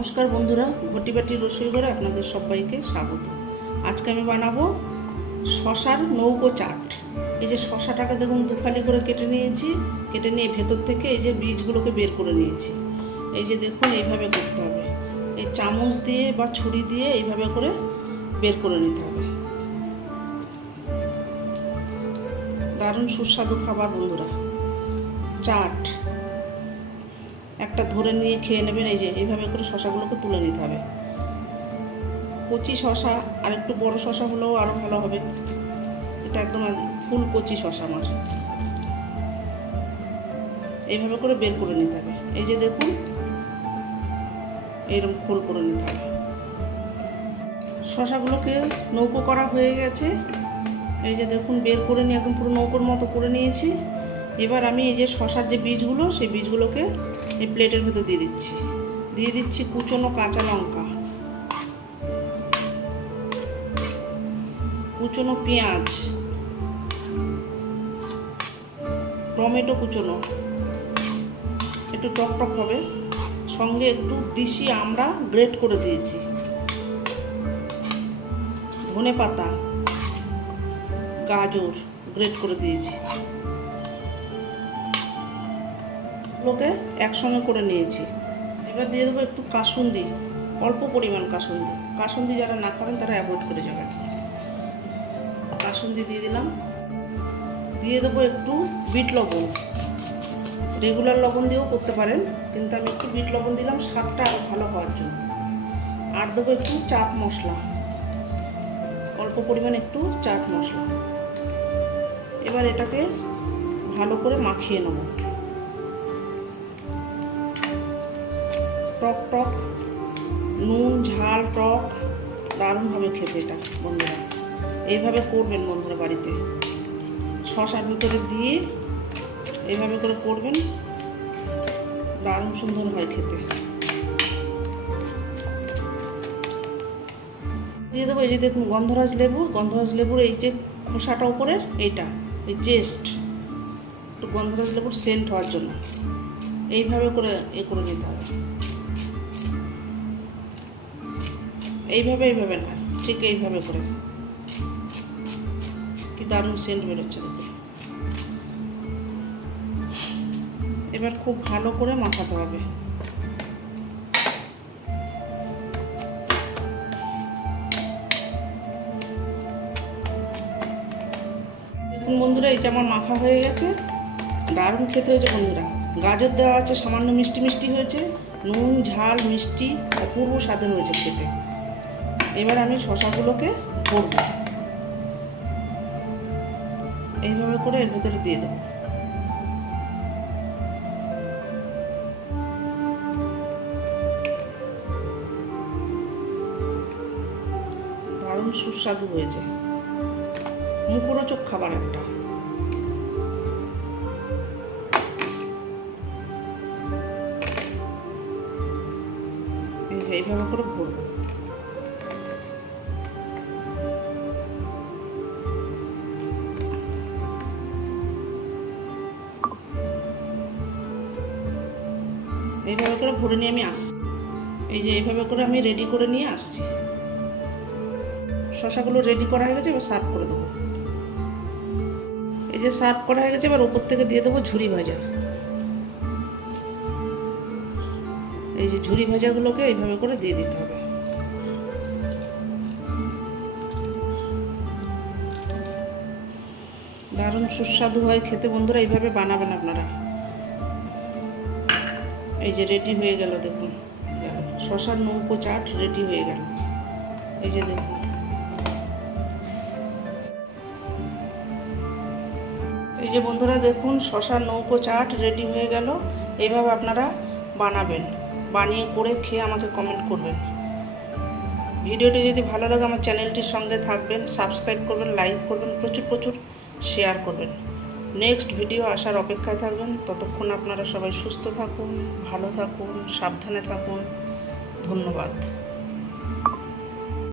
নমস্কার বন্ধুরা, ঘটিবাটি রসুই ঘরে আপনাদের সবাইকে স্বাগত। আজকে আমি বানাবো শশার নৌকো চাট। এই যে শশাটাকে দেখুন দুফালি করে কেটে নিয়েছি, কেটে নিয়ে ভেতর থেকে এই যে বীজগুলোকে বের করে নিয়েছি। এই যে দেখুন এইভাবে করতে হবে, এই চামচ দিয়ে বা ছুরি দিয়ে এইভাবে করে বের করে নিতে হবে। দারুণ সুস্বাদু খাবার বন্ধুরা, চাট একটা ধরে নিয়ে খেয়ে নেবেন। এই যে এইভাবে করে শশাগুলোকে তুলে নিতে হবে। কচি শশা, আর একটু বড় শশা হলেও আরও ভালো হবে। এটা একদম ফুল কচি শশা আমার। এইভাবে করে বের করে নিতে হবে। এই যে দেখুন এইরকম খোল করে নিতে হবে। শশাগুলোকে নৌকো করা হয়ে গেছে। এই যে দেখুন বের করে নিয়ে একদম পুরো নৌকোর মতো করে নিয়েছি। এবার আমি এই যে শশার যে বীজগুলো, সেই বীজগুলোকে এই প্লেটের ভেতর দিয়ে দিচ্ছি কুচনো কাঁচা লঙ্কা, কুচনো পেঁয়াজ, টমেটো কুচনো, একটু টকটক হবে, সঙ্গে একটু দেশি আমড়া গ্রেট করে দিয়েছি, ধনে পাতা, গাজর গ্রেট করে দিয়েছি। ওগুলোকে একসঙ্গে করে নিয়েছি। এবার দিয়ে দেবো একটু কাসুন্দি, অল্প পরিমাণ কাসুন্দি। কাসুন্দি যারা না খাবেন তারা অ্যাভয়েড করে যাবেন। কাসুন্দি দিয়ে দিলাম। দিয়ে দেবো একটু বিট লবণ, রেগুলার লবণ দিয়েও করতে পারেন, কিন্তু আমি একটু বিট লবণ দিলাম স্বাদটা আরও ভালো হওয়ার জন্য। আর দেবো একটু চাট মশলা, অল্প পরিমাণ একটু চাট মশলা। এবার এটাকে ভালো করে মাখিয়ে নেব। টক টক, নুন ঝাল টক, দারুণ হবে খেতে এটা বন্ধুরা। এইভাবে করবেন বন্ধুরা বাড়িতে, শশার ভিতরে দিয়ে এইভাবে করে করবেন, দারুণ সুন্দর হয় খেতে। দিয়ে দেবো এই যে দেখুন গন্ধরাজ লেবু, গন্ধরাজ লেবুর এই যে খোসাটা উপরের এইটা, এই জেস্ট, একটু গন্ধরাজ লেবুর সেন্ট হওয়ার জন্য এইভাবে করে করে দিতে হবে। এইভাবে না, ঠিক এইভাবে করে, কি দারুণ সেন্ট বেরোচ্ছে দেখুন। এবার খুব ভালো করে মাখাতে হবে। দেখুন বন্ধুরা, এই যে আমার মাখা হয়ে গেছে, দারুণ খেতে হয়েছে বন্ধুরা। গাজর দেওয়া আছে, সামান্য মিষ্টি মিষ্টি হয়েছে, নুন ঝাল মিষ্টি অপূর্ব স্বাদের হয়েছে খেতে। এবার আমি শশাগুলোকে ভরব, এইভাবে করে এর ভেতরে দিয়ে দেবো। দারুণ সুস্বাদু হয়েছে, মুখরোচক খাবার একটা। এইভাবে করে ভরব। এইভাবে করে ভরে নিয়ে আমি আসছি। এই যে এইভাবে করে আমি রেডি করে নিয়ে আসছি। শশাগুলো রেডি করা হয়ে গেছে, এবার সার্ভ করে দেবো। এই যে সার্ভ করা হয়ে গেছে, এবার উপর থেকে দিয়ে দেবো ঝুরি ভাজা। এই যে ঝুরি ভাজাগুলোকে এইভাবে করে দিয়ে দিতে হবে। দারুণ সুস্বাদু হয় খেতে বন্ধুরা, এইভাবে বানাবেন আপনারা। এই যে রেডি হয়ে গেল দেখুন, শশার নৌকো চাট রেডি হয়ে গেল। এই যে দেখুন, এই যে বন্ধুরা দেখুন শশার নৌকো চাট রেডি হয়ে গেল। এইভাবে আপনারা বানাবেন, বানিয়ে করে খেয়ে আমাকে কমেন্ট করবেন। ভিডিওটি যদি ভালো লাগে আমার চ্যানেলটির সঙ্গে থাকবেন, সাবস্ক্রাইব করবেন, লাইক করবেন, প্রচুর শেয়ার করবেন। নেক্সট ভিডিও আসার অপেক্ষায় থাকবেন। ততক্ষণ আপনারা সবাই সুস্থ থাকুন, ভালো থাকুন, সাবধানে থাকুন। ধন্যবাদ।